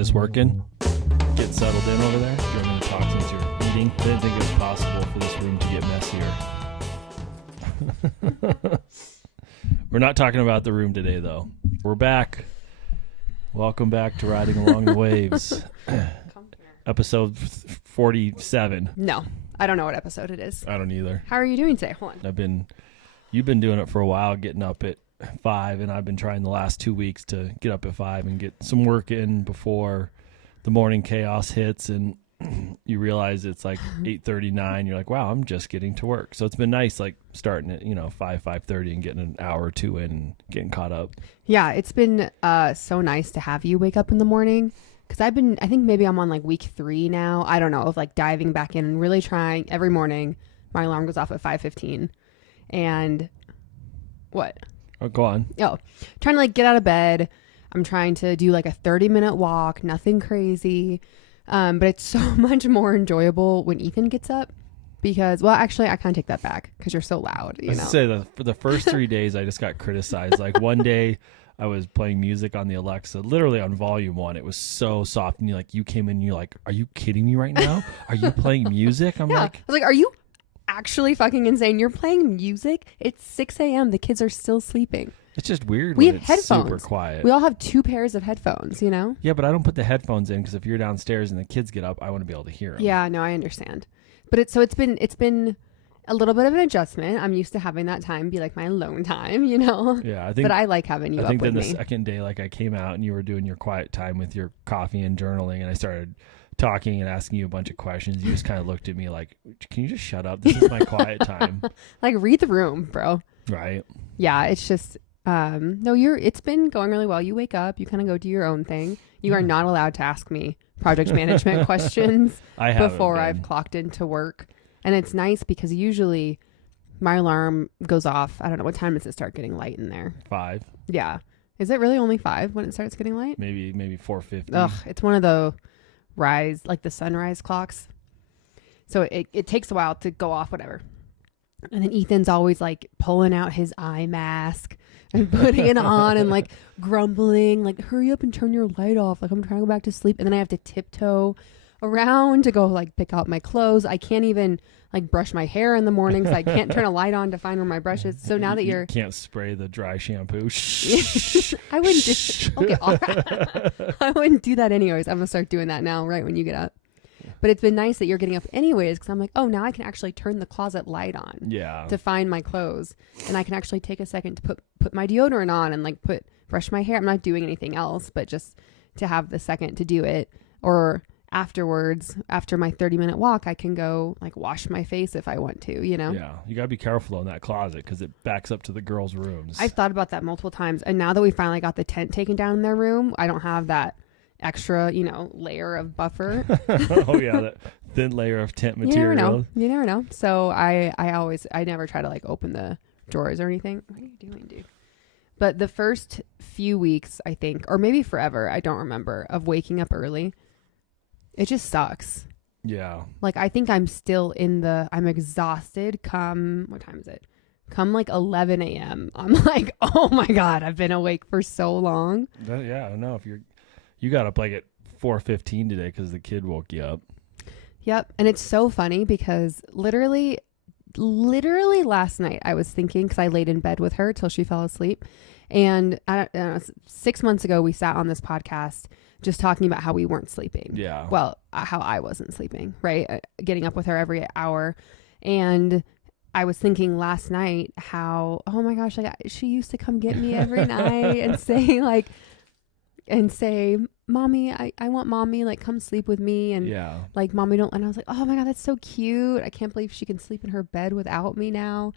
This working? Get settled in over there? You're going to talk since you're eating? I didn't think it was possible for this room to get messier. We're not talking about the room today, though. We're back. Welcome back to Riding Along the Waves. Episode 47. No, I don't know what episode it is. I don't either. How are you doing today? Hold on. You've been doing it for a while, getting up at 5, and I've been trying the last 2 weeks to get up at 5 and get some work in before the morning chaos hits, and you realize it's like 8:39. You're like, wow, I'm just getting to work. So it's been nice, like starting at 5:30 and getting an hour or two in and getting caught up. Yeah, it's been so nice to have you wake up in the morning, because I think maybe I'm on like week 3 now. I don't know, of like diving back in and really trying every morning. My alarm goes off at 5:15, and what? Oh, go on. Oh, trying to like get out of bed. I'm trying to do like a 30-minute walk, nothing crazy. But it's so much more enjoyable when Ethan gets up because, well, actually, I kind of take that back because you're so loud. I say for the first 3 days, I just got criticized. Like one day I was playing music on the Alexa, literally on volume 1. It was so soft. And you came in and you're like, are you kidding me right now? Are you playing music? I'm like, I was like, are you actually fucking insane? You're playing music? It's 6 a.m. The kids are still sleeping. It's just weird we when have it's headphones. super quiet. We all have 2 pairs of headphones, Yeah, but I don't put the headphones in because if you're downstairs and the kids get up, I want to be able to hear them. Yeah, no, I understand. But it's been a little bit of an adjustment. I'm used to having that time be like my alone time, Yeah, I think. But I like having you up with me. I think then the second day, like I came out and you were doing your quiet time with your coffee and journaling, and I started talking and asking you a bunch of questions. You just kind of looked at me like, can you just shut up? This is my quiet time. Like, read the room, bro. Right. Yeah, it's just it's been going really well. You wake up, you kind of go do your own thing. You are not allowed to ask me project management questions before I've clocked into work. And it's nice because usually my alarm goes off. I don't know, what time does it start getting light in there? 5. Yeah. Is it really only 5 when it starts getting light? Maybe 4:50. Ugh, it's one of the the sunrise clocks. So it takes a while to go off, whatever. And then Ethan's always like pulling out his eye mask and putting it on and like grumbling, like, hurry up and turn your light off. Like, I'm trying to go back to sleep. And then I have to tiptoe around to go like pick out my clothes. I can't even like brush my hair in the morning because I can't turn a light on to find where my brush is. So now that you can't spray the dry shampoo. I wouldn't do okay, all right. I wouldn't do that anyways. I'm gonna start doing that now right when you get up. But it's been nice that you're getting up anyways, because I'm like, oh, now I can actually turn the closet light on to find my clothes. And I can actually take a second to put my deodorant on and like brush my hair. I'm not doing anything else, but just to have the second to do it. Or afterwards, after my 30-minute walk, I can go like wash my face if I want to, Yeah, you got to be careful in that closet because it backs up to the girls' rooms. I've thought about that multiple times. And now that we finally got the tent taken down in their room, I don't have that extra layer of buffer. Oh yeah, that thin layer of tent material. You never know. So I never try to like open the drawers or anything. What are you doing, dude? But the first few weeks, I think, or maybe forever, I don't remember, of waking up early, it just sucks. Yeah. Like, I think I'm still I'm exhausted what time is it? Come like 11 a.m. I'm like, oh my God, I've been awake for so long. Yeah, I know. If you got up like at 4:15 today because the kid woke you up. Yep. And it's so funny because literally last night I was thinking, because I laid in bed with her till she fell asleep. And I don't know, 6 months ago, we sat on this podcast just talking about how we weren't sleeping. Yeah. Well, how I wasn't sleeping, right? Getting up with her every hour. And I was thinking last night how, oh my gosh, like she used to come get me every night and say, mommy, I want mommy, like come sleep with me. And like, mommy don't. And I was like, oh my God, that's so cute. I can't believe she can sleep in her bed without me now.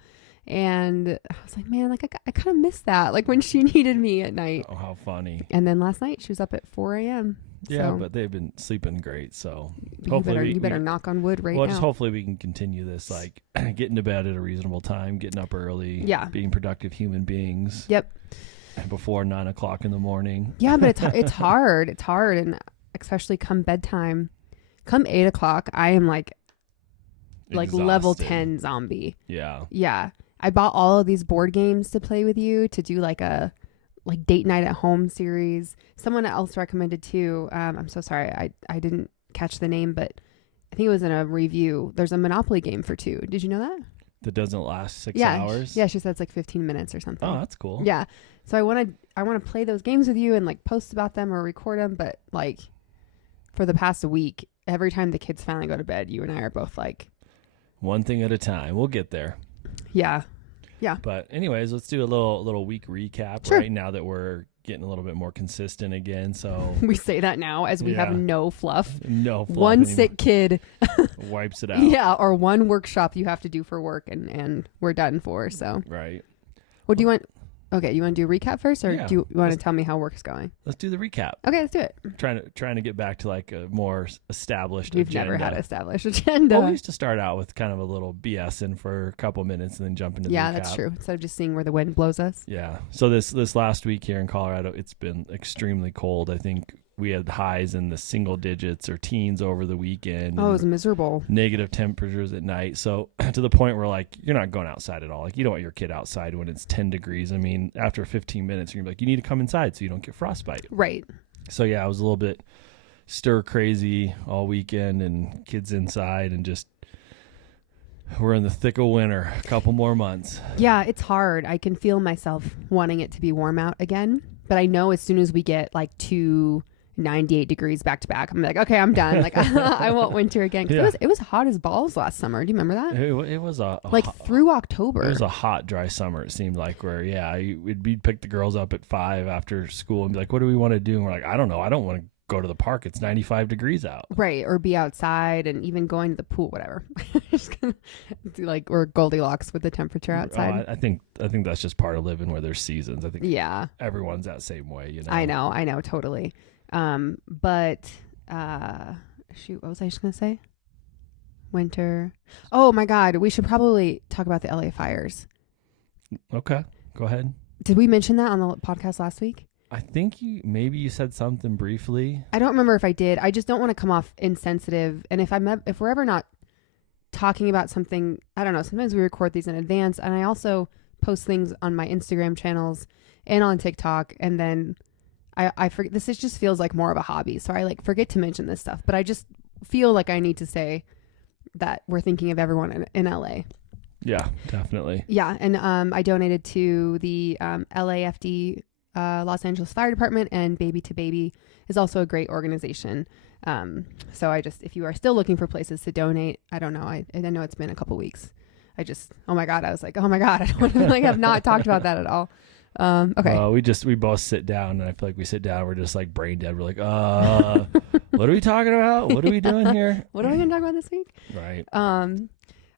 And I was like, man, like I kind of miss that. Like when she needed me at night. Oh, how funny. And then last night she was up at 4 a.m. Yeah, but they've been sleeping great. So hopefully you better knock on wood right now. Well, just hopefully we can continue this, like getting to bed at a reasonable time, getting up early, being productive human beings. Yep. Before 9 o'clock in the morning. Yeah, but it's hard. It's hard. And especially come bedtime, come 8 o'clock, I am like Exhausted. Level 10 zombie. Yeah. Yeah. I bought all of these board games to play with you to do like a like date night at home series. Someone else recommended too. I'm so sorry. I didn't catch the name, but I think it was in a review. There's a Monopoly game for 2. Did you know that? That doesn't last 6 Yeah. hours? Yeah, she said it's like 15 minutes or something. Oh, that's cool. Yeah. So I want to play those games with you and like post about them or record them. But like for the past week, every time the kids finally go to bed, you and I are both like, one thing at a time. We'll get there. yeah. Yeah. But anyways, let's do a little week recap Sure. right now that we're getting a little bit more consistent again. So We say that now as we have no fluff. no fluff One anymore. sick kid. Wipes it out. Yeah. Or one workshop you have to do for work and we're done for. So Right. what do you want? Okay. You want to do a recap first or Yeah. do you want to tell me how work's going? Let's do the recap. Okay. Let's do it. Trying to get back to like a more established We've agenda. never had an established agenda. Well, we used to start out with kind of a little BSing for a couple minutes and then jump into the Yeah, recap. that's true. Instead of just seeing where the wind blows us. Yeah. So this last week here in Colorado, it's been extremely cold. I think we had highs in the single digits or teens over the weekend. Oh, it was miserable. Negative temperatures at night. So to the point where like you're not going outside at all. Like you don't want your kid outside when it's 10 degrees. I mean, after 15 minutes, you're gonna be like, you need to come inside so you don't get frostbite. Right. So yeah, I was a little bit stir crazy all weekend and kids inside and just we're in the thick of winter. A couple more months. Yeah, it's hard. I can feel myself wanting it to be warm out again. But I know as soon as we get like to 98 degrees back to back, I'm like, okay, I'm done. Like I want winter again. 'Cause Yeah. it was hot as balls last summer. Do you remember that? It was a Like hot, through October. it was a hot, dry summer. It seemed like where we'd pick the girls up at 5 after school and be like, what do we want to do? And we're like, I don't know. I don't want to go to the park. It's 95 degrees out. Right. Or be outside and even going to the pool, whatever. Just gonna do like, or Goldilocks with the temperature outside. I think that's just part of living where there's seasons. I think Yeah. everyone's that same way, you know. I know, totally. But shoot, what was I just gonna say? Winter. Oh my God, we should probably talk about the LA fires. Okay, go ahead. Did we mention that on the podcast last week? I think maybe you said something briefly. I don't remember if I did. I just don't want to come off insensitive. And if we're ever not talking about something, I don't know. Sometimes we record these in advance, and I also post things on my Instagram channels and on TikTok, and then I forget. This just feels like more of a hobby, so I like forget to mention this stuff. But I just feel like I need to say that we're thinking of everyone in LA. Yeah, definitely. Yeah, and I donated to the LAFD, Los Angeles Fire Department, and Baby to Baby is also a great organization. So if you are still looking for places to donate, I don't know. I know it's been a couple weeks. Oh my God, I was like, oh my God, I don't like have not talked about that at all. Okay. We both sit down, and I feel like we sit down, we're just like brain dead. We're like, what are we talking about? What are we doing here? What are we going to talk about this week? Right.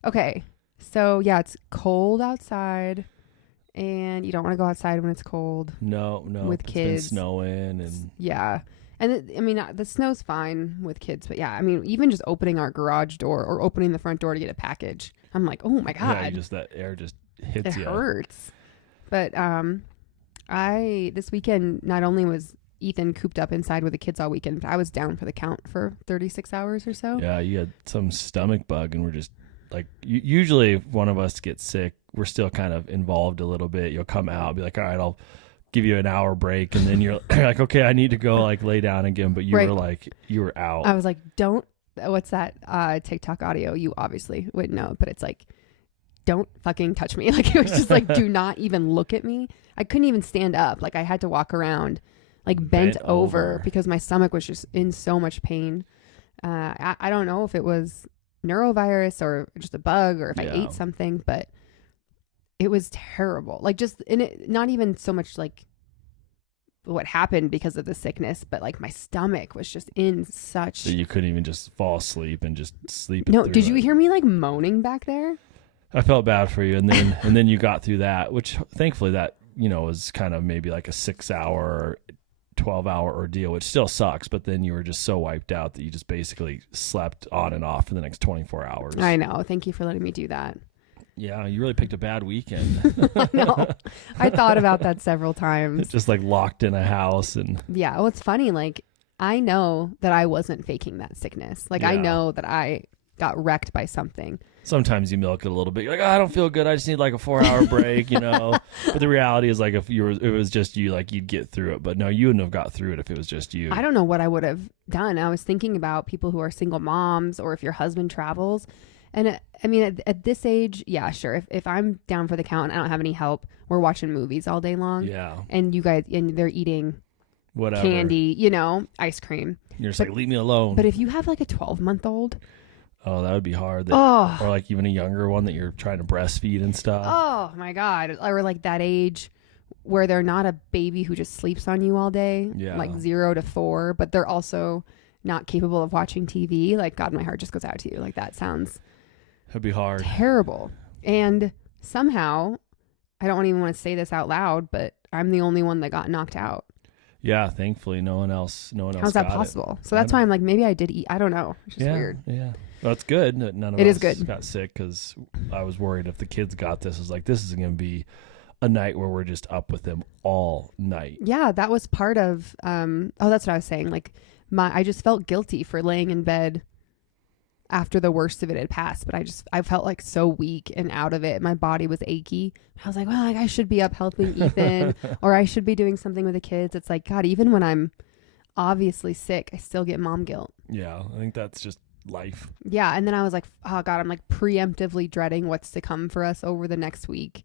Okay. So yeah, it's cold outside, and you don't want to go outside when it's cold. No. With it's kids. been snowing, and Yeah. And the snow's fine with kids, but yeah, I mean, even just opening our garage door or opening the front door to get a package, I'm like, oh my God. yeah, that air just hits It you. hurts. But this weekend, not only was Ethan cooped up inside with the kids all weekend, but I was down for the count for 36 hours or so. Yeah, you had some stomach bug, and we're just like, usually if one of us gets sick, we're still kind of involved a little bit. You'll come out, be like, all right, I'll give you an hour break, and then you're like, okay, I need to go like lay down again. But you Right. were like, you were out. I was like, what's that TikTok audio? You obviously wouldn't know, but it's like, don't fucking touch me. Like, it was just like, do not even look at me. I couldn't even stand up. Like, I had to walk around like bent over because my stomach was just in so much pain. I don't know if it was neurovirus or just a bug or if I ate something, but it was terrible. Like, just in it, not even so much like what happened because of the sickness, but like my stomach was just in such. So you couldn't even just fall asleep and just sleep. No, did you hear me like moaning back there? I felt bad for you, and then you got through that, which thankfully that was kind of maybe like a 6-hour, 12-hour ordeal, which still sucks. But then you were just so wiped out that you just basically slept on and off for the next 24 hours. I know. Thank you for letting me do that. Yeah, you really picked a bad weekend. I know. I thought about that several times. Just like locked in a house and. Yeah. Well, it's funny. Like, I know that I wasn't faking that sickness. Like, I Yeah. know that I got wrecked by something. Sometimes you milk it a little bit. You're like, oh, I don't feel good. I just need like a 4-hour break, you know. But the reality is, like, if it was just you, like, you'd get through it. But no, you wouldn't have got through it if it was just you. I don't know what I would have done. I was thinking about people who are single moms, or if your husband travels. And I mean, at this age, yeah, sure. If I'm down for the count and I don't have any help, we're watching movies all day long. Yeah. And you guys, and they're eating whatever candy, you know, ice cream. You're just like, leave me alone. But if you have like a 12-month-old, oh, that would be hard. Oh. Or like even a younger one that you're trying to breastfeed and stuff. Oh my God. Or like that age where they're not a baby who just sleeps on you all day, like 0 to 4, but they're also not capable of watching TV. Like, God, my heart just goes out to you. Like, that sounds It'd be hard. Terrible. And somehow, I don't even want to say this out loud, but I'm the only one that got knocked out. Yeah, thankfully no one else How's that possible? So that's why I'm like, maybe I did eat. I don't know. It's just weird. Yeah. Well, it's good that none of us got sick, because I was worried if the kids got this. I was like, this is going to be a night where we're just up with them all night. Yeah, that was part of, that's what I was saying. Like, I just felt guilty for laying in bed after the worst of it had passed, but I felt like so weak and out of it. My body was achy. I was like, well, like, I should be up helping Ethan or I should be doing something with the kids. It's like, God, even when I'm obviously sick, I still get mom guilt. Yeah, I think that's just life. Yeah, and then I was like, oh God, I'm like preemptively dreading what's to come for us over the next week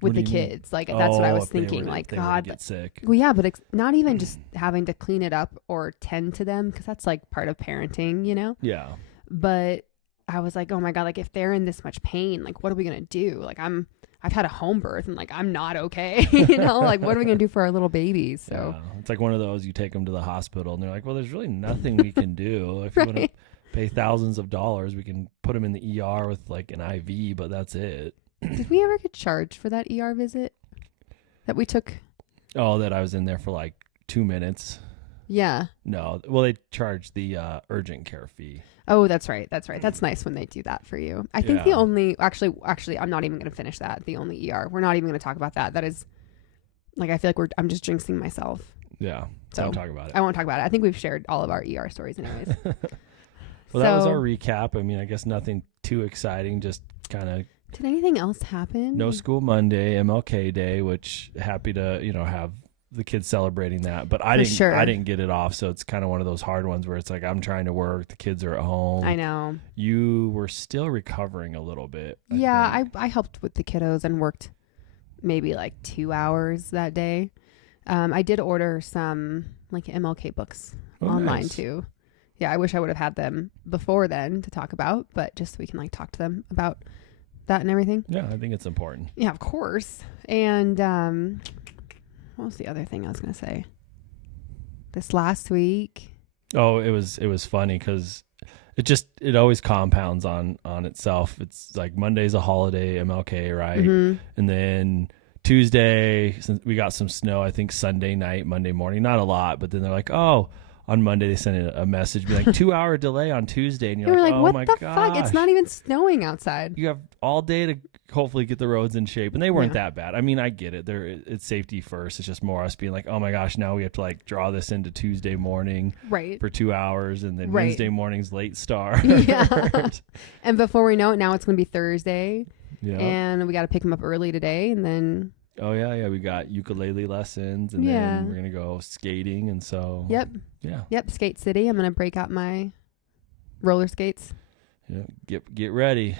with the kids. Like, that's what I was thinking. Like, God, get sick. Well, yeah, but it's not even just having to clean it up or tend to them, because that's like part of parenting, you know? Yeah. But I was like, oh my God, like if they're in this much pain, like what are we going to do? Like I've had a home birth and like I'm not okay, you know, like what are we going to do for our little babies? So it's like one of those, you take them to the hospital and they're like, well, there's really nothing we can do. If you want to pay thousands of dollars, we can put them in the ER with like an IV, but that's it. Did we ever get charged for that ER visit that we took? Oh, that I was in there for like 2 minutes. Yeah. No. Well, they charged the urgent care fee. Oh, that's right. That's right. That's nice when they do that for you. I think the only, actually, I'm not even going to finish that. The only ER. We're not even going to talk about that. That is, like, I feel like I'm just jinxing myself. Yeah. So don't talk about it. I won't talk about it. I think we've shared all of our ER stories anyways. Well, that was our recap. I mean, I guess nothing too exciting. Just kind of. Did anything else happen? No school Monday, MLK Day, which happy to, have the kids celebrating that, but I didn't get it off. So it's kind of one of those hard ones where it's like, I'm trying to work. The kids are at home. I know. You were still recovering a little bit. I helped with the kiddos and worked maybe like 2 hours that day. I did order some like MLK books online too. Yeah. I wish I would have had them before then to talk about, but just so we can like talk to them about that and everything. Yeah. I think it's important. Yeah, of course. And, what was the other thing I was going to say? This last week. Oh, it was funny because it always compounds on itself. It's like Monday's a holiday, MLK, right? Mm-hmm. And then Tuesday, since we got some snow, I think Sunday night, Monday morning, not a lot, but then they're like, oh, on Monday they sent a message, be like 2-hour delay on Tuesday, and you're like, oh what my the gosh, fuck? It's not even snowing outside. You have all day to hopefully get the roads in shape, and they weren't that bad. I mean, I get it. It's safety first. It's just more us being like, oh my gosh, now we have to like draw this into Tuesday morning, for 2 hours, and then Wednesday morning's late start. Yeah, and before we know it, now it's going to be Thursday, and we got to pick them up early today, and then. Oh, yeah. We got ukulele lessons, and then we're going to go skating. And so. Yep. Yeah. Yep. Skate City. I'm going to break out my roller skates. Yeah. Get ready.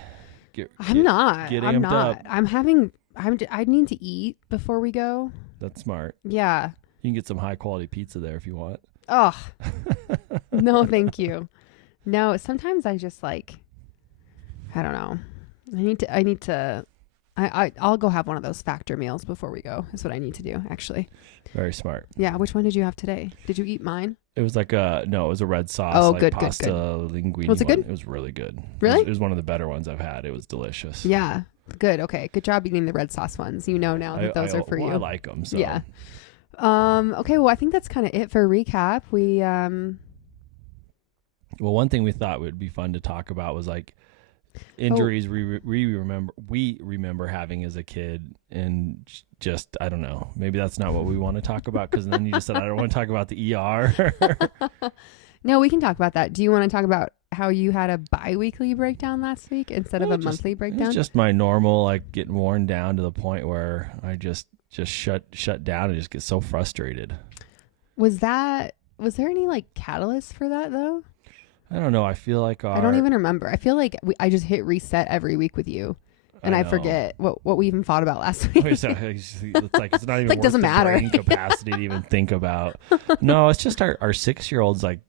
I'm not. Get amped up. I need to eat before we go. That's smart. Yeah. You can get some high quality pizza there if you want. Oh, no, thank you. No, sometimes I just like, I don't know. I need to. I'll go have one of those Factor meals before we go. Is what I need to do, actually. Very smart. Yeah. Which one did you have today? Did you eat mine? It was like it was a red sauce. Oh, like good, pasta good. linguine. Was it good? It was really good. Really? It was one of the better ones I've had. It was delicious. Yeah. Good. Okay. Good job eating the red sauce ones. You know now that those are for you. I like them. So. Yeah. Okay. Well, I think that's kind of it for recap. We. Well, one thing we thought would be fun to talk about was like injuries we remember having as a kid, and just I don't know, maybe that's not what we want to talk about, because then you just said I don't want to talk about the ER. No, we can talk about that. Do you want to talk about how you had a bi-weekly breakdown last week instead of a monthly breakdown? It's just my normal, like, getting worn down to the point where I just shut down and just get so frustrated. Was there any like catalyst for that though? I don't know. I feel like I don't even remember. I feel like I just hit reset every week with you. And I forget what we even fought about last week. It's like it's not even like doesn't matter. Brain capacity to even think about. No, it's just our 6-year-old's like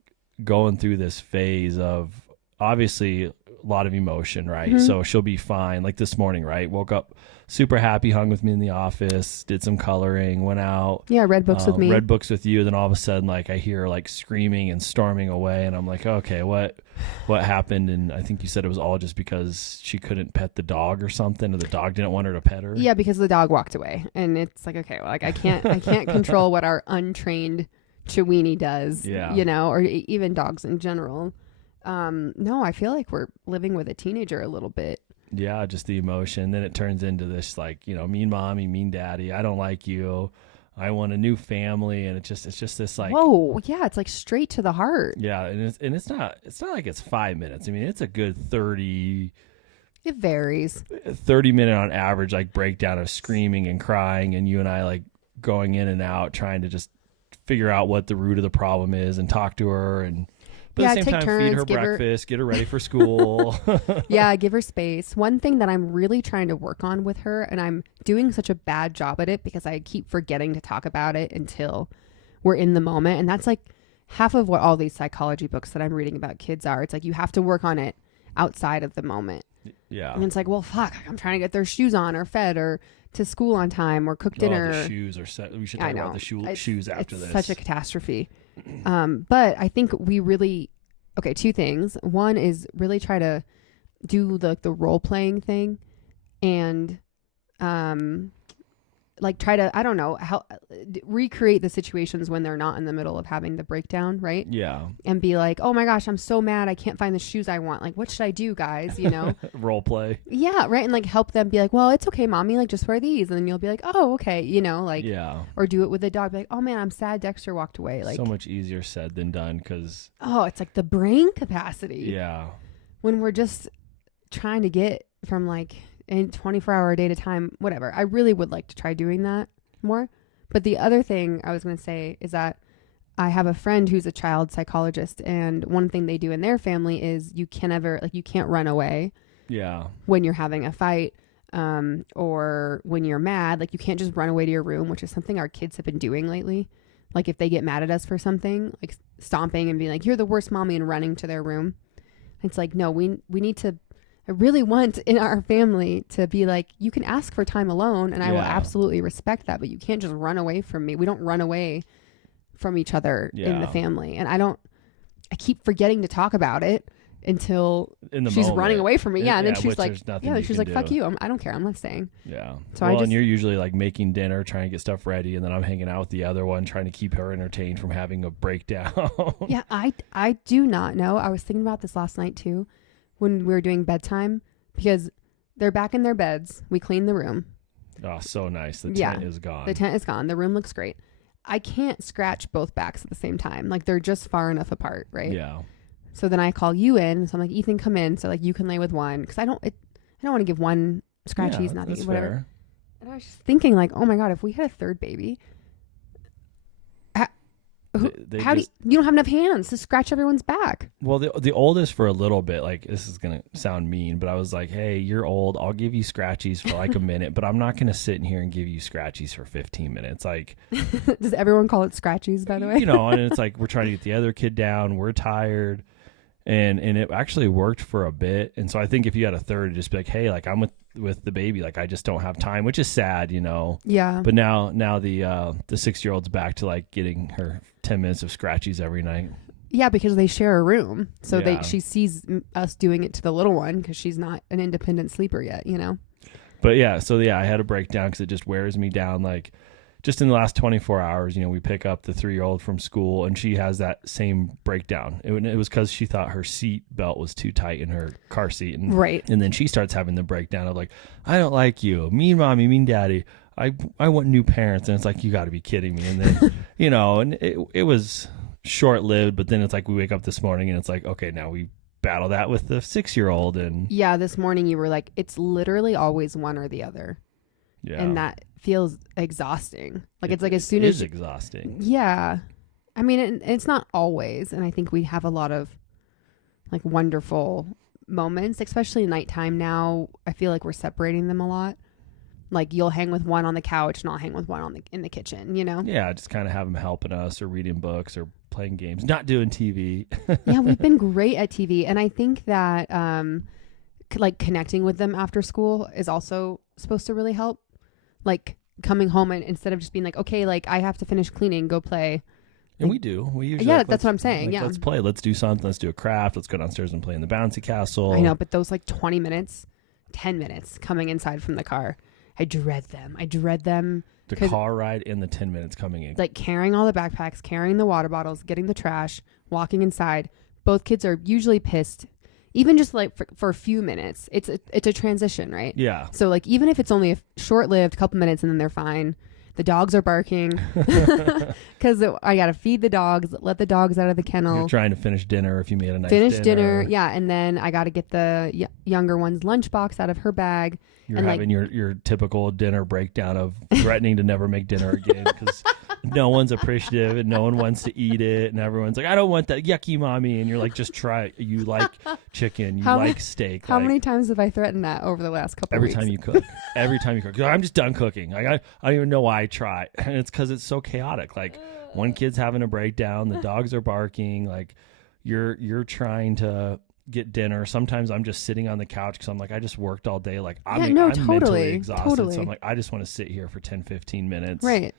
going through this phase of obviously a lot of emotion, right? Mm-hmm. So she'll be fine. Like this morning, right? Woke up super happy, hung with me in the office, did some coloring, went out. Yeah, read books with me. Read books with you. Then all of a sudden, like I hear her like screaming and storming away, and I'm like, okay, what happened? And I think you said it was all just because she couldn't pet the dog or something, or the dog didn't want her to pet her. Yeah, because the dog walked away, and it's like, okay, well, like I can't control what our untrained Chiweenie does. Yeah, you know, or even dogs in general. No, I feel like we're living with a teenager a little bit. Yeah, just the emotion. Then it turns into this like, you know, mean mommy, mean daddy. I don't like you. I want a new family, and it's just this like, whoa, yeah, it's like straight to the heart. Yeah, and it's not like it's 5 minutes. I mean, it's a good 30. It varies. 30-minute on average, like breakdown of screaming and crying, and you and I like going in and out trying to just figure out what the root of the problem is and talk to her and. But at the same time, turns, feed her breakfast, get her ready for school. Yeah, give her space. One thing that I'm really trying to work on with her, and I'm doing such a bad job at it because I keep forgetting to talk about it until we're in the moment. And that's like half of what all these psychology books that I'm reading about kids are. It's like you have to work on it outside of the moment. Yeah. And it's like, well, fuck, I'm trying to get their shoes on or fed or to school on time or cook dinner. The shoes are set. We should talk about the shoes after this. It's such a catastrophe. But I think we really, okay, 2 things. One is really try to do the role playing thing and, like try to, I don't know, recreate the situations when they're not in the middle of having the breakdown, right? Yeah. And be like, oh my gosh, I'm so mad. I can't find the shoes I want. Like, what should I do, guys? You know? Role play. Yeah, right. And like help them be like, well, it's okay, mommy. Like, just wear these. And then you'll be like, oh, okay. You know, like, yeah. Or do it with the dog. Be like, oh man, I'm sad Dexter walked away. Like, so much easier said than done because. Oh, it's like the brain capacity. Yeah. When we're just trying to get from like in 24-hour a day to time, whatever. I really would like to try doing that more. But the other thing I was going to say is that I have a friend who's a child psychologist, and one thing they do in their family is you can't run away. Yeah. When you're having a fight, or when you're mad, like you can't just run away to your room, which is something our kids have been doing lately. Like if they get mad at us for something, like stomping and being like, you're the worst mommy, and running to their room. It's like, no, we need to, I really want in our family to be like, you can ask for time alone and I will absolutely respect that, but you can't just run away from me. We don't run away from each other in the family. And I keep forgetting to talk about it until she's running away from me. Yeah. And then she's like, fuck you. I don't care. I'm not staying. Yeah. So and you're usually like making dinner, trying to get stuff ready. And then I'm hanging out with the other one, trying to keep her entertained from having a breakdown. Yeah. I do not know. I was thinking about this last night too, when we were doing bedtime, because they're back in their beds. We cleaned the room. Oh, so nice. The tent is gone. The tent is gone. The room looks great. I can't scratch both backs at the same time. Like they're just far enough apart. Right. Yeah. So then I call you in. So I'm like, Ethan, come in. So like you can lay with one. Cause I don't want to give one scratchies, nothing, whatever. Fair. And I was just thinking like, oh my God, if we had a third baby, you don't have enough hands to scratch everyone's back. Well, the oldest for a little bit, like this is going to sound mean, but I was like, hey, you're old. I'll give you scratchies for like a minute, but I'm not going to sit in here and give you scratchies for 15 minutes. Like, does everyone call it scratchies, by the way? You know, and it's like, we're trying to get the other kid down. We're tired. And it actually worked for a bit. And so I think if you had a third, it'd just be like, hey, like I'm with the baby, like I just don't have time, which is sad, you know. Yeah. But now the 6-year-old's back to like getting her 10 minutes of scratchies every night. Yeah, because they share a room. So she sees us doing it to the little one because she's not an independent sleeper yet, you know. But I had a breakdown because it just wears me down. Like just in the last 24 hours, you know, we pick up the 3-year-old from school and she has that same breakdown. It was because she thought her seat belt was too tight in her car seat. And, right. And then she starts having the breakdown of like, I don't like you. Mean mommy, mean daddy. I want new parents. And it's like, you got to be kidding me. And then, you know, and it was short lived, but then it's like we wake up this morning and it's like, okay, now we battle that with the 6-year-old. And yeah, this morning you were like, it's literally always one or the other. yeah, And that feels exhausting. Like it's like as soon as is exhausting. Yeah. I mean, it's not always. And I think we have a lot of like wonderful moments, especially nighttime now. I feel like we're separating them a lot. Like you'll hang with one on the couch and I'll hang with one in the kitchen, you know? Yeah, just kind of have them helping us or reading books or playing games, not doing TV. Yeah, we've been great at TV. And I think that like connecting with them after school is also supposed to really help. Like coming home and instead of just being like, okay, like I have to finish cleaning, go play. And we do. We usually yeah, that's what I'm saying. Like, yeah. Let's play. Let's do something. Let's do a craft. Let's go downstairs and play in the bouncy castle. I know, but those like 20 minutes, 10 minutes coming inside from the car, I dread them. The car ride and the 10 minutes coming in. Like carrying all the backpacks, carrying the water bottles, getting the trash, walking inside. Both kids are usually pissed. Even just like for a few minutes, it's a transition, right? Yeah. So like even if it's only a short-lived couple minutes and then they're fine, the dogs are barking because I got to feed the dogs, let the dogs out of the kennel. You're trying to finish dinner if you made a nice dinner. Yeah. And then I got to get the younger one's lunchbox out of her bag. You're and having your typical dinner breakdown of threatening to never make dinner again because no one's appreciative and no one wants to eat it. And everyone's like, I don't want that yucky, mommy. And you're like, just try it. You like chicken. You like steak. How many times have I threatened that over the last couple of weeks? Every time you cook. Every time you cook. I'm just done cooking. Like, I don't even know why I try. And it's because it's so chaotic. Like one kid's having a breakdown. The dogs are barking. Like you're trying to get dinner. Sometimes I'm just sitting on the couch because I'm like, I just worked all day. Like I'm mentally exhausted. So I'm like, I just want to sit here for 10, 15 minutes. Right.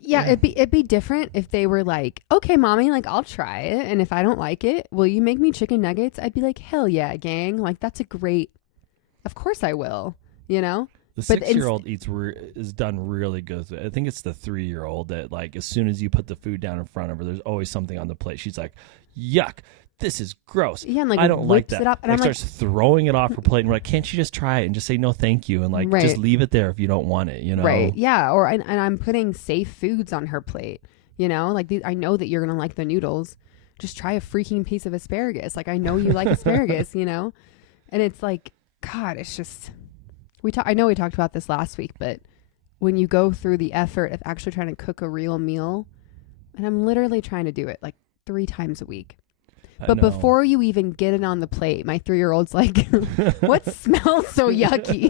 Yeah, it'd be different if they were like, okay, mommy, like I'll try it. And if I don't like it, will you make me chicken nuggets? I'd be like, hell yeah, gang. Like that's of course I will, you know? The 6-year-old is done really good. I think it's the 3-year-old that like, as soon as you put the food down in front of her, there's always something on the plate. She's like, yuck. This is gross. Yeah, and like I don't like that. It up, and like starts throwing it off her plate, and we're like, can't you just try it and just say no, thank you, and like just leave it there if you don't want it, you know? Right? Yeah. Or and I'm putting safe foods on her plate. You know, like I know that you're gonna like the noodles. Just try a freaking piece of asparagus. Like I know you like asparagus. You know, and it's like, God, it's just I know we talked about this last week, but when you go through the effort of actually trying to cook a real meal, and I'm literally trying to do it like 3 times a week. But before you even get it on the plate, my 3-year-old's like, what smells so yucky?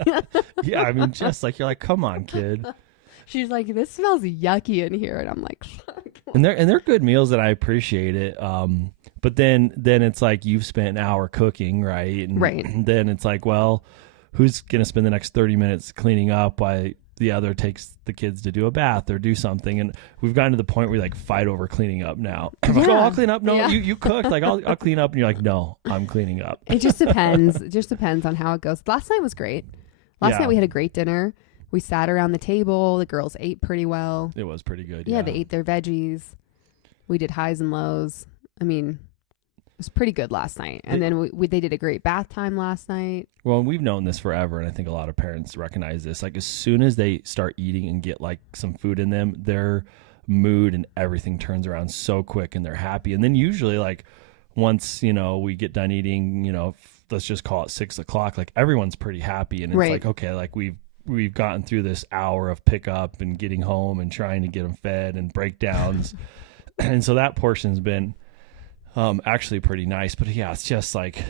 Yeah, I mean, just like, you're like, come on, kid. She's like, this smells yucky in here. And I'm like, fuck. And they're good meals that I appreciate it. But then it's like you've spent an hour cooking, right? And then it's like, well, who's going to spend the next 30 minutes cleaning up while the other takes the kids to do a bath or do something? And we've gotten to the point where we like fight over cleaning up now. I'm like, oh, I'll clean up. No, you cooked. Like I'll clean up. And you're like, no, I'm cleaning up. It just depends. It just depends on how it goes. Last night was great. Last night we had a great dinner. We sat around the table. The girls ate pretty well. It was pretty good. Yeah, they ate their veggies. We did highs and lows. I mean, it was pretty good last night. And then they did a great bath time last night. Well, we've known this forever, and I think a lot of parents recognize this. Like as soon as they start eating and get like some food in them, their mood and everything turns around so quick and they're happy. And then usually like once, we get done eating, let's just call it 6 o'clock, like everyone's pretty happy. And it's like, okay, like we've gotten through this hour of pickup and getting home and trying to get them fed and breakdowns. And so that portion's been actually pretty nice. But yeah, it's just like,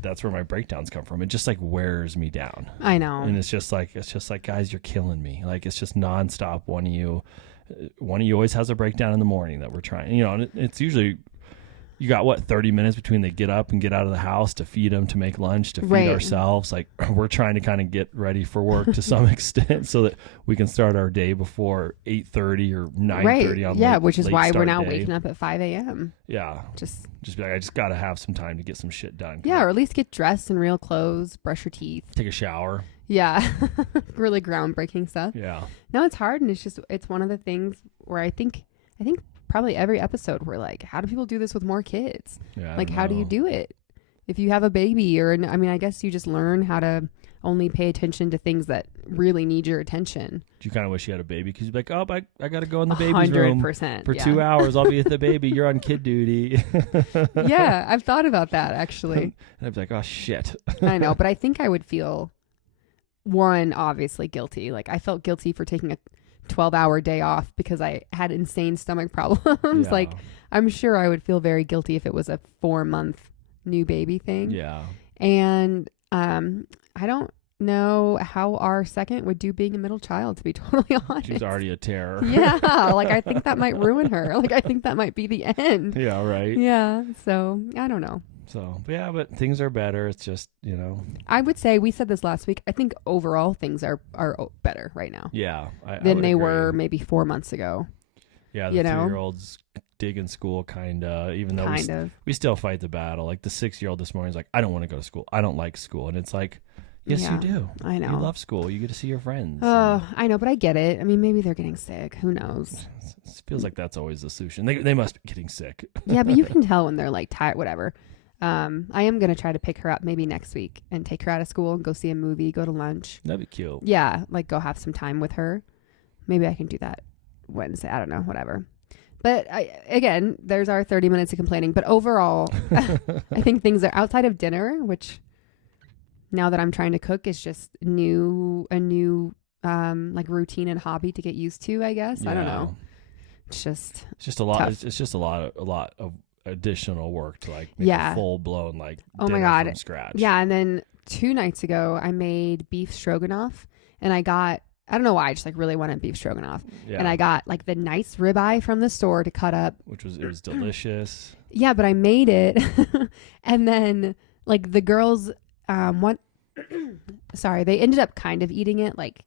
that's where my breakdowns come from. It just like wears me down. I know. And it's just like, guys, you're killing me. Like, it's just nonstop. One of you always has a breakdown in the morning that we're trying, and it's usually, you got 30 minutes between they get up and get out of the house to feed them, to make lunch, to feed ourselves. Like we're trying to kind of get ready for work to some extent so that we can start our day before 8:30 or 9:30 on which is why we're now day. Waking up at 5 a.m. Yeah. Just be like, I just got to have some time to get some shit done. Yeah, or at least get dressed in real clothes, brush your teeth. Take a shower. Yeah. Really groundbreaking stuff. Yeah. No, it's hard, and it's one of the things where I think probably every episode we're like, how do people do this with more kids? Yeah, like, how do you do it? If you have a baby I guess you just learn how to only pay attention to things that really need your attention. Do you kind of wish you had a baby? Because you'd be like, oh, I got to go in the baby's room 100%, for 2 hours. I'll be with the baby. You're on kid duty. Yeah, I've thought about that, actually. And I'd be like, oh, shit. I know, but I think I would feel, one, obviously guilty. Like, I felt guilty for taking a 12-hour day off because I had insane stomach problems. Yeah. Like, I'm sure I would feel very guilty if it was a 4-month new baby thing. Yeah. And I don't know how our second would do being a middle child, to be totally honest. She's already a terror. Yeah, like I think that might ruin her. Like I think that might be the end. Yeah, right. Yeah, so I don't know. So, yeah, but things are better. It's just, I would say, we said this last week, I think overall things are better right now. Yeah. Than they were maybe 4 months ago. Yeah, the 3-year-old's digging school, kind of, even though we still fight the battle. Like the 6-year-old this morning is like, I don't want to go to school. I don't like school. And it's like, yes, you do. I know. You love school. You get to see your friends. Oh, I know, but I get it. I mean, maybe they're getting sick. Who knows? It feels like that's always the solution. They must be getting sick. Yeah, but you can tell when they're like tired, whatever. I am going to try to pick her up maybe next week and take her out of school and go see a movie, go to lunch. That'd be cute. Yeah, like go have some time with her. Maybe I can do that Wednesday. I don't know, whatever. But again, there's our 30 minutes of complaining. But overall, I think things are outside of dinner, which now that I'm trying to cook is just a new like routine and hobby to get used to, I guess. Yeah. I don't know. It's just a lot. tough. It's just a lot of additional work to like make a full blown like oh my dinner God from scratch. Yeah, and then 2 nights ago I made beef stroganoff, and I don't know why, I just like really wanted beef stroganoff. Yeah. And I got like the nice ribeye from the store to cut up. It was delicious. Yeah, but I made it. And then like the girls, they ended up kind of eating it like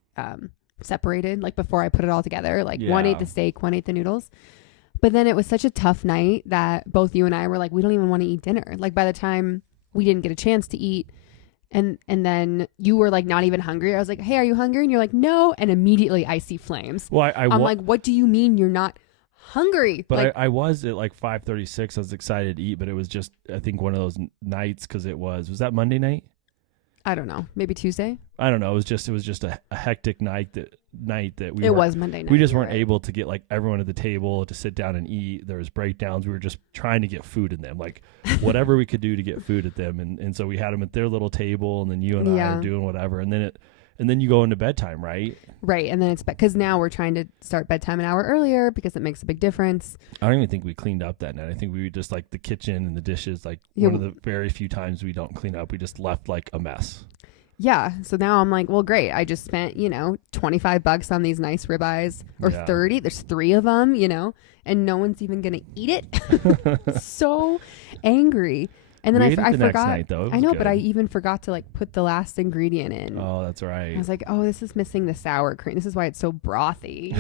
separated, like before I put it all together. Like one ate the steak, one ate the noodles. But then it was such a tough night that both you and I were like, we don't even want to eat dinner. Like by the time we didn't get a chance to eat, and then you were like not even hungry. I was like, hey, are you hungry? And you're like, no. And immediately I see flames. Well, I'm like, what do you mean you're not hungry? But like, I was at like 5:36. I was excited to eat, but it was just, I think, one of those nights because was that Monday night? I don't know. Maybe Tuesday? I don't know. It was just a hectic night that it was Monday night. We just weren't able to get like everyone at the table to sit down and eat. There was breakdowns. We were just trying to get food in them, like whatever we could do to get food at them. And so we had them at their little table, and then you and I are doing whatever. And then you go into bedtime, right? Right. And then it's because now we're trying to start bedtime an hour earlier because it makes a big difference. I don't even think we cleaned up that night. I think we just like the kitchen and the dishes, like one of the very few times we don't clean up, we just left like a mess. Yeah. So now I'm like, well, great. I just spent, $25 on these nice ribeyes, or 30. There's 3 of them, and no one's even going to eat it. So angry. And then I forgot. Next night, though. I know, good. but I even forgot to like put the last ingredient in. Oh, that's right. I was like, oh, this is missing the sour cream. This is why it's so brothy,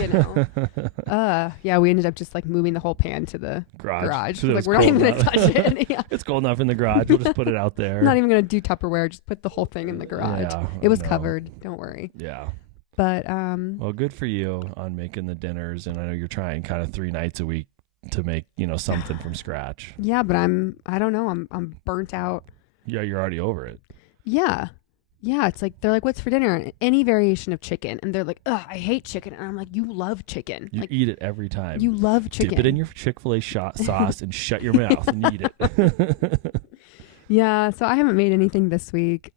Yeah, we ended up just like moving the whole pan to the garage. Like, we're not even going to touch it. Yeah. It's cold enough in the garage. We'll just put it out there. I'm not even going to do Tupperware. Just put the whole thing in the garage. Yeah, it was covered. Don't worry. Yeah. But well, good for you on making the dinners, and I know you're trying kind of 3 nights a week to make something from scratch. Yeah, but I don't know. I'm burnt out. Yeah, you're already over it. Yeah. It's like they're like, what's for dinner? Any variation of chicken, and they're like, ugh, I hate chicken. And I'm like, you love chicken. You like, eat it every time. You love chicken. Dip it in your Chick-fil-A sauce and shut your mouth and eat it. Yeah, so I haven't made anything this week.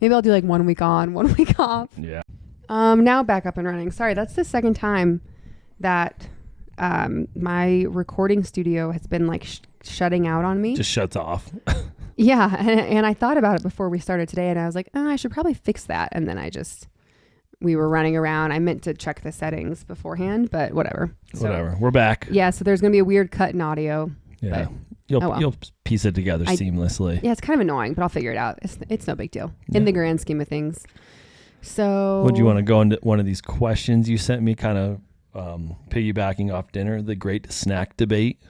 Maybe I'll do like 1 week on, 1 week off. Yeah. Now back up and running. Sorry, that's the second time that my recording studio has been like shutting out on me. Just shuts off. Yeah. And I thought about it before we started today, and I was like, I should probably fix that. And then we were running around. I meant to check the settings beforehand, but whatever. Whatever. We're back. Yeah. So there's going to be a weird cut in audio. Yeah. But, You'll piece it together seamlessly. Yeah. It's kind of annoying, but I'll figure it out. It's no big deal in the grand scheme of things. So would you want to go into one of these questions you sent me, kind of piggybacking off dinner, the great snack debate?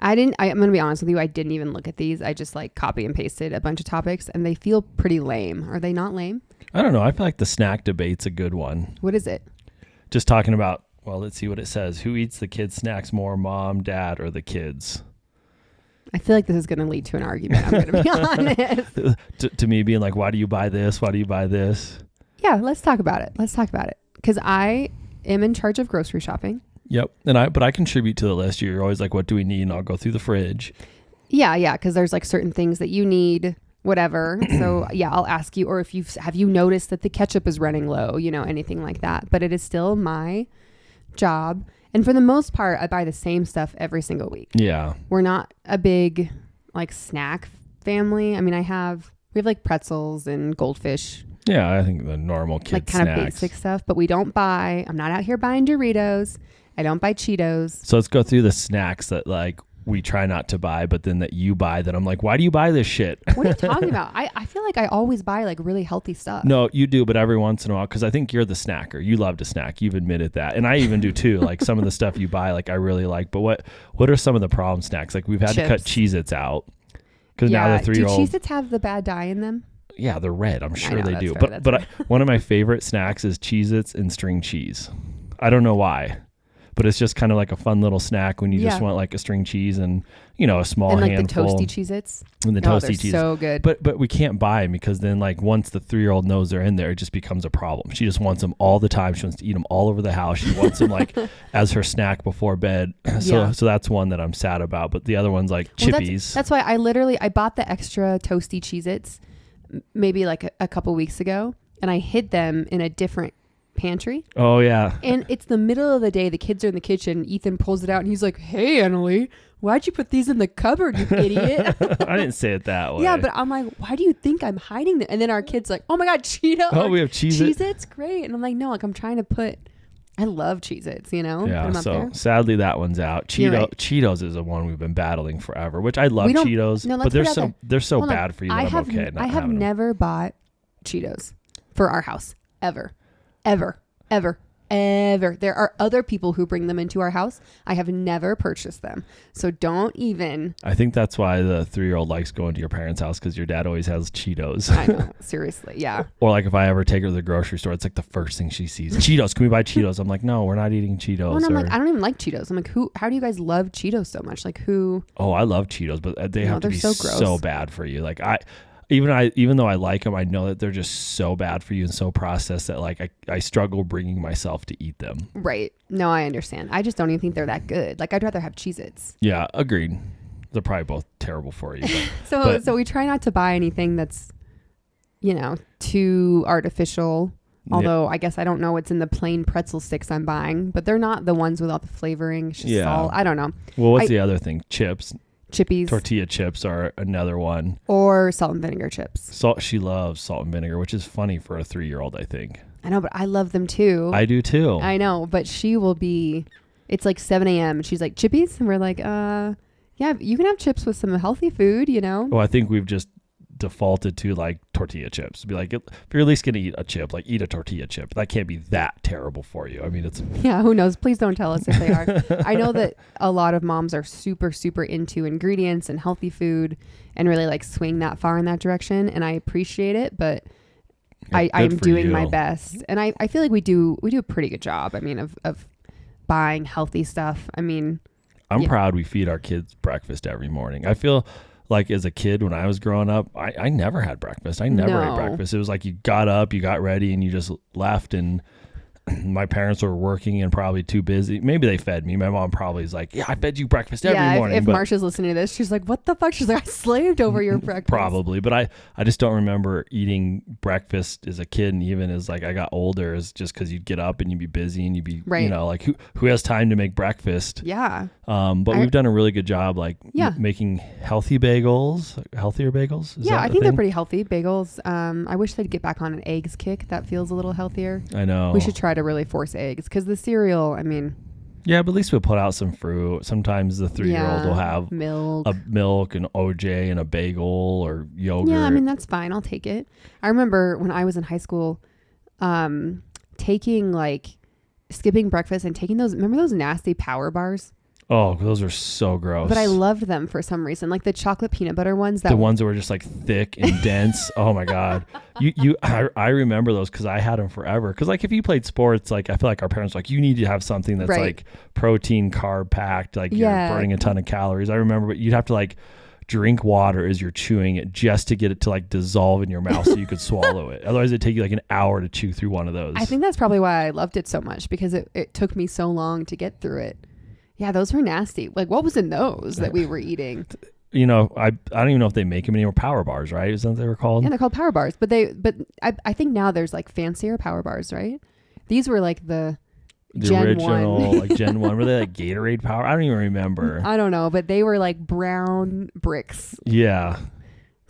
I'm going to be honest with you. I didn't even look at these. I just like copy and pasted a bunch of topics, and they feel pretty lame. Are they not lame? I don't know. I feel like the snack debate's a good one. What is it? Just talking about, well, let's see what it says. Who eats the kids' snacks more, mom, dad, or the kids? I feel like this is going to lead to an argument. I'm going to be honest. to me being like, why do you buy this? Why do you buy this? Yeah, let's talk about it. Because I am in charge of grocery shopping. Yep. But I contribute to the list. You're always like, what do we need? And I'll go through the fridge. Yeah. Because there's like certain things that you need, whatever. So yeah, I'll ask you, or if have you noticed that the ketchup is running low, anything like that. But it is still my job. And for the most part, I buy the same stuff every single week. Yeah. We're not a big like snack family. I mean, we have like pretzels and goldfish. Yeah, I think the normal kid like kind snacks. of basic stuff, but I'm not out here buying Doritos. I don't buy Cheetos. So let's go through the snacks that like we try not to buy, but then that you buy that I'm like, why do you buy this shit? What are you talking about? I feel like I always buy like really healthy stuff. No, you do, but every once in a while, because I think you're the snacker. You love to snack. You've admitted that. And I even do too. Like some of the stuff you buy, like I really like. But what are some of the problem snacks? Like we've had to cut Cheez-Its out. Because now the 3-year-old. Do Cheez-Its have the bad dye in them? Yeah, they're red. I'm sure they do. Fair, But one of my favorite snacks is Cheez-Its and string cheese. I don't know why. But it's just kind of like a fun little snack when you just want like a string cheese and, a small and like handful. the toasty Cheez-Its. And the toasty cheese. So good. But we can't buy them because then like once the 3-year-old knows they're in there, it just becomes a problem. She just wants them all the time. She wants to eat them all over the house. She wants them like as her snack before bed. So that's one that I'm sad about. But the other one's like Chippies. That's why I bought the extra toasty Cheez-Its maybe like a couple weeks ago, and I hid them in a different pantry. Oh yeah. And it's the middle of the day. The kids are in the kitchen. Ethan pulls it out and he's like, "Hey, Annalee, why'd you put these in the cupboard, you idiot?" I didn't say it that way. Yeah, but I'm like, why do you think I'm hiding them? And then our kid's like, "Oh my God, Cheetos." Oh, we have Cheez-Its. Cheez-Its, great. And I'm like, no, like I'm trying to I love Cheez-Its, Yeah, so there. sadly that one's out. Cheetos is the one we've been battling forever, which I love Cheetos, but they're so bad for you that I'm okay not I have having never bought Cheetos for our house, ever. There are other people who bring them into our house. I have never purchased them. So don't even. I think that's why the 3-year-old likes going to your parents' house because your dad always has Cheetos. I know. Seriously. Yeah. Or like if I ever take her to the grocery store, it's like the first thing she sees. Cheetos. Can we buy Cheetos? I'm like, no, we're not eating Cheetos. And I'm like, I don't even like Cheetos. I'm like, how do you guys love Cheetos so much? Like who? Oh, I love Cheetos, but they have to be so bad for you. Like even though I like them, I know that they're just so bad for you and so processed that like I struggle bringing myself to eat them. Right. No, I understand. I just don't even think they're that good. Like I'd rather have Cheez-Its. Yeah, agreed. They're probably both terrible for you. But, so we try not to buy anything that's, too artificial. Although I guess I don't know what's in the plain pretzel sticks I'm buying, but they're not the ones without the flavoring. It's just salt. I don't know. Well, what's the other thing? Chippies. Tortilla chips are another one. Or salt and vinegar chips. She loves salt and vinegar, which is funny for a 3-year-old, I think. I know, but I love them too. I do too. I know, but it's like 7 a.m. and she's like, Chippies? And we're like, yeah, you can have chips with some healthy food, Well, I think we've just defaulted to like tortilla chips. Be like, if you're at least gonna eat a chip, like eat a tortilla chip. That can't be that terrible for you. I mean, it's who knows? Please don't tell us if they are. I know that a lot of moms are super into ingredients and healthy food and really like swing that far in that direction, and I appreciate it, but I'm doing my best, and I feel like we do a pretty good job. I mean, of buying healthy stuff. I mean, I'm proud we feed our kids breakfast every morning. I feel like as a kid when I was growing up, I never had breakfast. I never ate breakfast. It was like you got up, you got ready, and you just left. And my parents were working and probably too busy. Maybe they fed me. My mom probably is like, yeah, I fed you breakfast every morning. If Marsha's listening to this, she's like, what the fuck? She's like, I slaved over your breakfast. Probably. But I just don't remember eating breakfast as a kid. And even as like I got older, is just because you'd get up and you'd be busy and you'd be, like who has time to make breakfast? Yeah. But we've done a really good job making healthier bagels. I think they're pretty healthy bagels. I wish they'd get back on an eggs kick. That feels a little healthier. I know. We should try to really force eggs because the cereal, I mean. Yeah, but at least we'll put out some fruit. Sometimes the 3-year-old will have milk and OJ and a bagel or yogurt. Yeah, I mean, that's fine. I'll take it. I remember when I was in high school, skipping breakfast and taking remember those nasty power bars? Oh, those are so gross. But I loved them for some reason. Like the chocolate peanut butter ones. The ones that were just like thick and dense. Oh my God. I remember those because I had them forever. Because like if you played sports, like I feel like our parents were like, you need to have something that's like protein, carb packed, like you're burning a ton of calories. I remember, but you'd have to like drink water as you're chewing it just to get it to like dissolve in your mouth so you could swallow it. Otherwise it'd take you like an hour to chew through one of those. I think that's probably why I loved it so much, because it took me so long to get through it. Yeah, those were nasty. Like, what was in those that we were eating? You know, I don't even know if they make them anymore. Power bars, right? Is that what they were called? Yeah, they're called power bars. But I think now there's like fancier power bars, right? These were like the Gen original, 1. like Gen 1. Were they like Gatorade power? I don't even remember. I don't know, but they were like brown bricks. Yeah.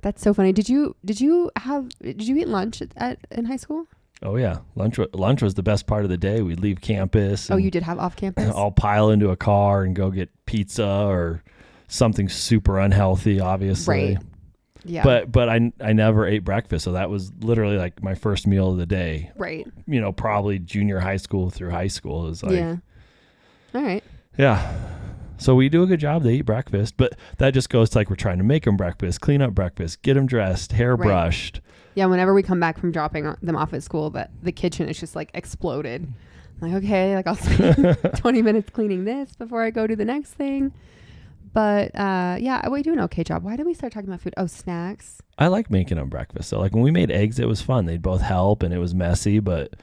That's so funny. Did you eat lunch in high school? Oh yeah, lunch was the best part of the day. We'd leave campus. Oh, you did have off campus? I'll pile into a car and go get pizza or something super unhealthy, obviously. Right. Yeah. But I never ate breakfast, so that was literally like my first meal of the day. Right. You know, probably junior high school through high school is like. Yeah. All right. Yeah. So we do a good job. They eat breakfast, but that just goes to like we're trying to make them breakfast, clean up breakfast, get them dressed, hair brushed. Yeah, whenever we come back from dropping them off at school, the kitchen is just like exploded. I'm like, okay, like I'll spend 20 minutes cleaning this before I go to the next thing. But yeah, we do an okay job. Why did we start talking about food? Oh, snacks. I like making them breakfast. So like when we made eggs, it was fun. They'd both help and it was messy, but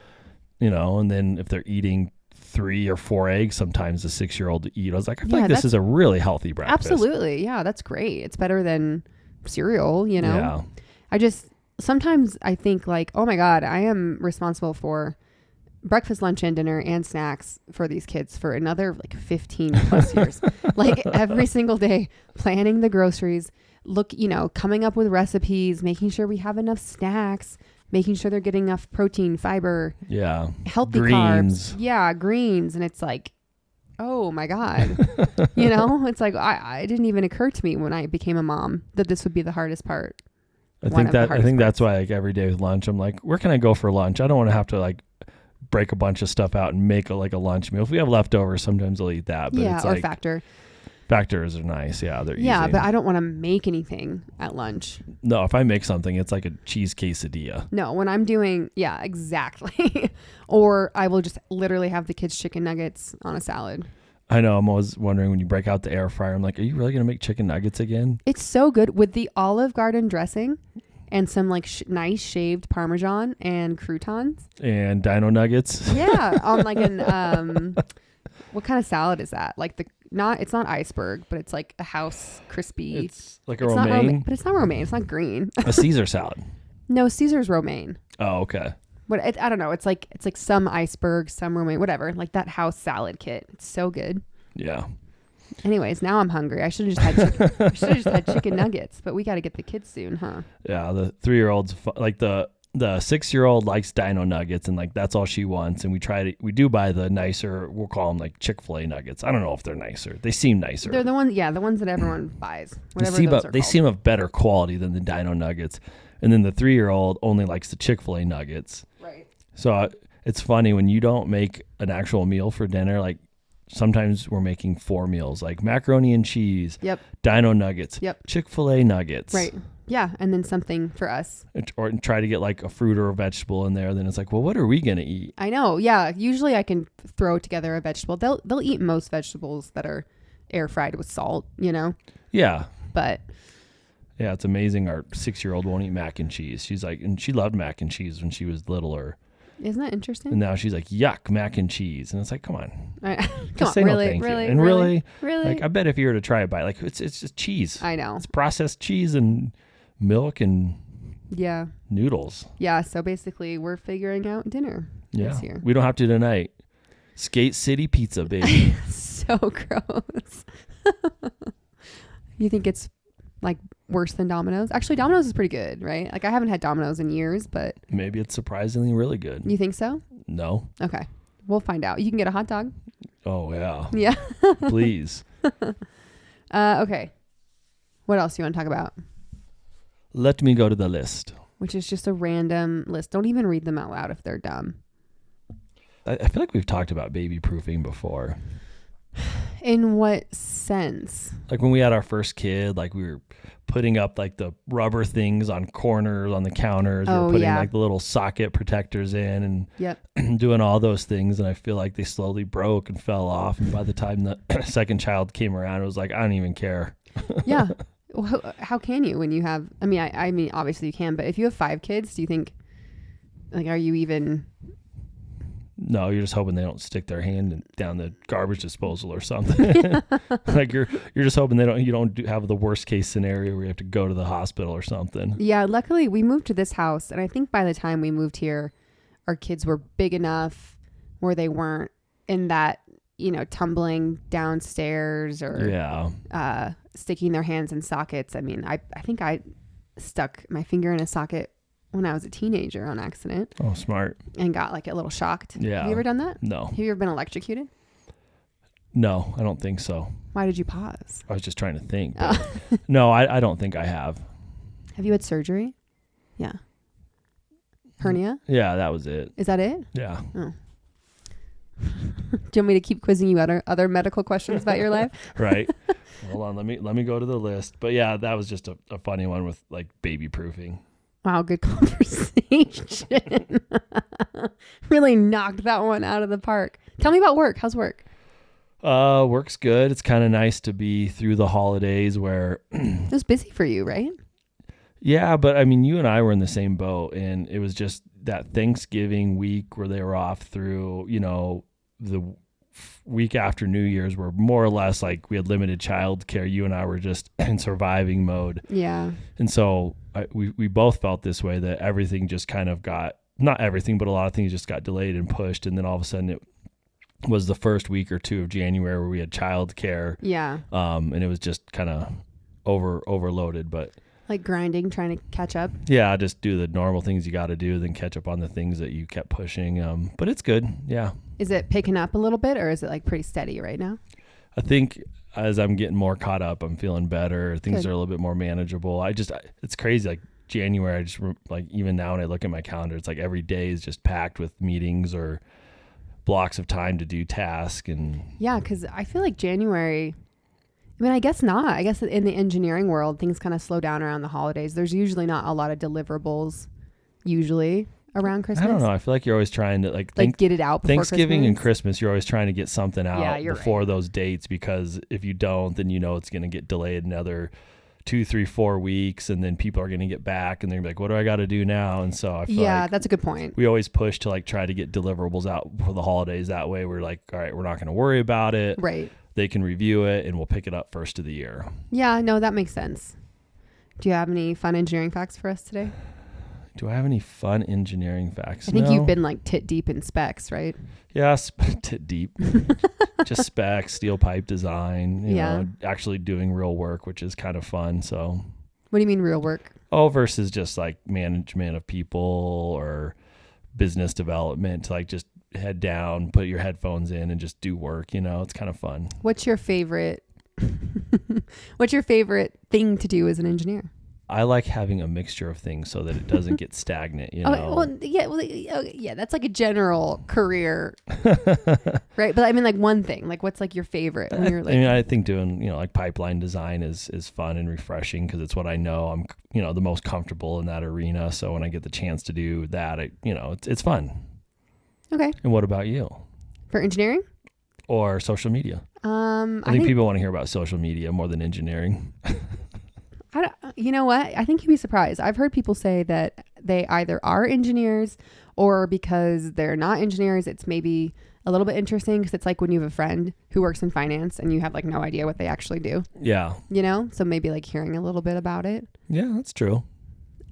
you know, and then if they're eating 3 or 4 eggs, sometimes the 6-year-old to eat. I was like, I feel like this is a really healthy breakfast. Absolutely. Yeah, that's great. It's better than cereal, you know? Yeah. Sometimes I think like, oh my God, I am responsible for breakfast, lunch, and dinner and snacks for these kids for another like 15 plus years. Like every single day, planning the groceries, coming up with recipes, making sure we have enough snacks, making sure they're getting enough protein, fiber, healthy carbs. Yeah, greens. And it's like, oh my God. It's like, I didn't even occur to me when I became a mom that this would be the hardest part. I think that's why like every day with lunch, I'm like, where can I go for lunch? I don't want to have to like break a bunch of stuff out and make a lunch meal. If we have leftovers, sometimes I'll eat that. But it's like, Factors are nice. Yeah, they're easy. Yeah, but I don't want to make anything at lunch. No, if I make something, it's like a cheese quesadilla. No, when I'm doing, yeah, exactly. Or I will just literally have the kids' chicken nuggets on a salad. I know. I'm always wondering when you break out the air fryer, I'm like, are you really going to make chicken nuggets again? It's so good with the Olive Garden dressing and some like nice shaved Parmesan and croutons. And dino nuggets. Yeah. On like what kind of salad is that? Like it's not iceberg, but it's like a house crispy. It's like a romaine. But it's not romaine. It's not green. A Caesar salad. No, Caesar's romaine. Oh, okay. But I don't know. It's like some iceberg, some romaine, whatever. Like that house salad kit. It's so good. Yeah. Anyways, now I'm hungry. I should have just had chicken nuggets. But we got to get the kids soon, huh? Yeah, the 3-year-old's like the 6-year-old likes dino nuggets, and like that's all she wants. And we do buy the nicer. We'll call them like Chick-fil-A nuggets. I don't know if they're nicer. They seem nicer. They're the ones that everyone buys. They seem of better quality than the dino nuggets. And then the 3-year-old only likes the Chick-fil-A nuggets. Right. So it's funny when you don't make an actual meal for dinner. Like sometimes we're making 4 meals, like macaroni and cheese. Yep. Dino nuggets. Yep. Chick-fil-A nuggets. Right. Yeah, and then something for us. Or try to get like a fruit or a vegetable in there. Then it's like, well, what are we gonna eat? I know. Yeah. Usually I can throw together a vegetable. They'll eat most vegetables that are air fried with salt. Yeah. But. Yeah, it's amazing. Our 6-year-old won't eat mac and cheese. She's like, and she loved mac and cheese when she was littler. Isn't that interesting? And now she's like, yuck, mac and cheese. And it's like, come on. Come on, really? Like, I bet if you were to try it, like, it's just cheese. I know. It's processed cheese and milk and noodles. Yeah, so basically we're figuring out dinner this year. We don't have to tonight. Skate City Pizza, baby. So gross. You think it's like worse than Domino's? Actually, Domino's is pretty good, right? Like I haven't had Domino's in years, but maybe it's surprisingly really good. You think so? No. Okay. We'll find out. You can get a hot dog. Oh, yeah. Yeah. Please. Okay. What else do you want to talk about? Let me go to the list. Which is just a random list. Don't even read them out loud if they're dumb. I feel like we've talked about baby proofing before. In what sense? Like when we had our first kid, like we were putting up like the rubber things on corners on the counters. We were putting like the little socket protectors in and doing all those things. And I feel like they slowly broke and fell off. And by the time the second child came around, it was like, I don't even care. Yeah. Well, how can you when you have, I mean, obviously you can, but if you have 5 kids, do you think, like, are you even... No, you're just hoping they don't stick their hand down the garbage disposal or something. Like you're just hoping you don't have the worst case scenario where you have to go to the hospital or something. Yeah, luckily we moved to this house, and I think by the time we moved here, our kids were big enough where they weren't in that, tumbling downstairs or sticking their hands in sockets. I mean, I think I stuck my finger in a socket when I was a teenager on accident. Oh, smart. And got like a little shocked. Yeah. Have you ever done that? No. Have you ever been electrocuted? No, I don't think so. Why did you pause? I was just trying to think. No, I don't think I have. Have you had surgery? Yeah. Hernia? Yeah, that was it. Is that it? Yeah. Oh. Do you want me to keep quizzing you other medical questions about your life? Right. Hold on. Let me go to the list. But yeah, that was just a funny one with like baby proofing. Wow, good conversation. Really knocked that one out of the park. Tell me about work. How's work? Work's good. It's kind of nice to be through the holidays where it was busy for you, right? Yeah, but I mean, you and I were in the same boat, and it was just that Thanksgiving week where they were off through, the week after New Year's, where more or less like we had limited childcare. You and I were just in surviving mode. Yeah. And so we both felt this way, that everything just kind of not everything, but a lot of things just got delayed and pushed. And then all of a sudden it was the first week or two of January where we had childcare. Yeah. And it was just kind of overloaded, but like grinding, trying to catch up. Yeah. Just do the normal things you got to do, then catch up on the things that you kept pushing. But it's good. Yeah. Is it picking up a little bit, or is it like pretty steady right now? I think as I'm getting more caught up, I'm feeling better. Things are a little bit more manageable. It's crazy. Like January, even now when I look at my calendar, it's like every day is just packed with meetings or blocks of time to do tasks. And yeah, because I feel like January, I mean, I guess not. I guess in the engineering world, things kind of slow down around the holidays. There's usually not a lot of deliverables around Christmas. I don't know. I feel like you're always trying to get it out before Thanksgiving Christmas. And Christmas. You're always trying to get something out before right. those dates, because if you don't, then it's going to get delayed another 2, 3, 4 weeks, and then people are going to get back and they're like, what do I got to do now? And so I feel like that's a good point. We always push to try to get deliverables out for the holidays. That way we're like, all right, we're not going to worry about it. Right. They can review it and we'll pick it up first of the year. Yeah, no, that makes sense. Do you have any fun engineering facts for us today? Do I have any fun engineering facts? I think you've been tit deep in specs, right? Yeah, tit deep. Just specs, steel pipe design, you know, actually doing real work, which is kind of fun. So, what do you mean real work? Oh, versus just like management of people or business development, to just head down, put your headphones in and just do work. It's kind of fun. What's your favorite thing to do as an engineer? I like having a mixture of things so that it doesn't get stagnant, Yeah, that's like a general career, right? But I mean, one thing, what's your favorite? When you're I think doing, pipeline design is fun and refreshing because it's what I know. I'm, the most comfortable in that arena. So when I get the chance to do that, it's fun. Okay. And what about you? For engineering? Or social media? I think people want to hear about social media more than engineering. You know what? I think you'd be surprised. I've heard people say that they either are engineers or because they're not engineers, it's maybe a little bit interesting because it's like when you have a friend who works in finance and you have no idea what they actually do. Yeah. So maybe hearing a little bit about it. Yeah, that's true.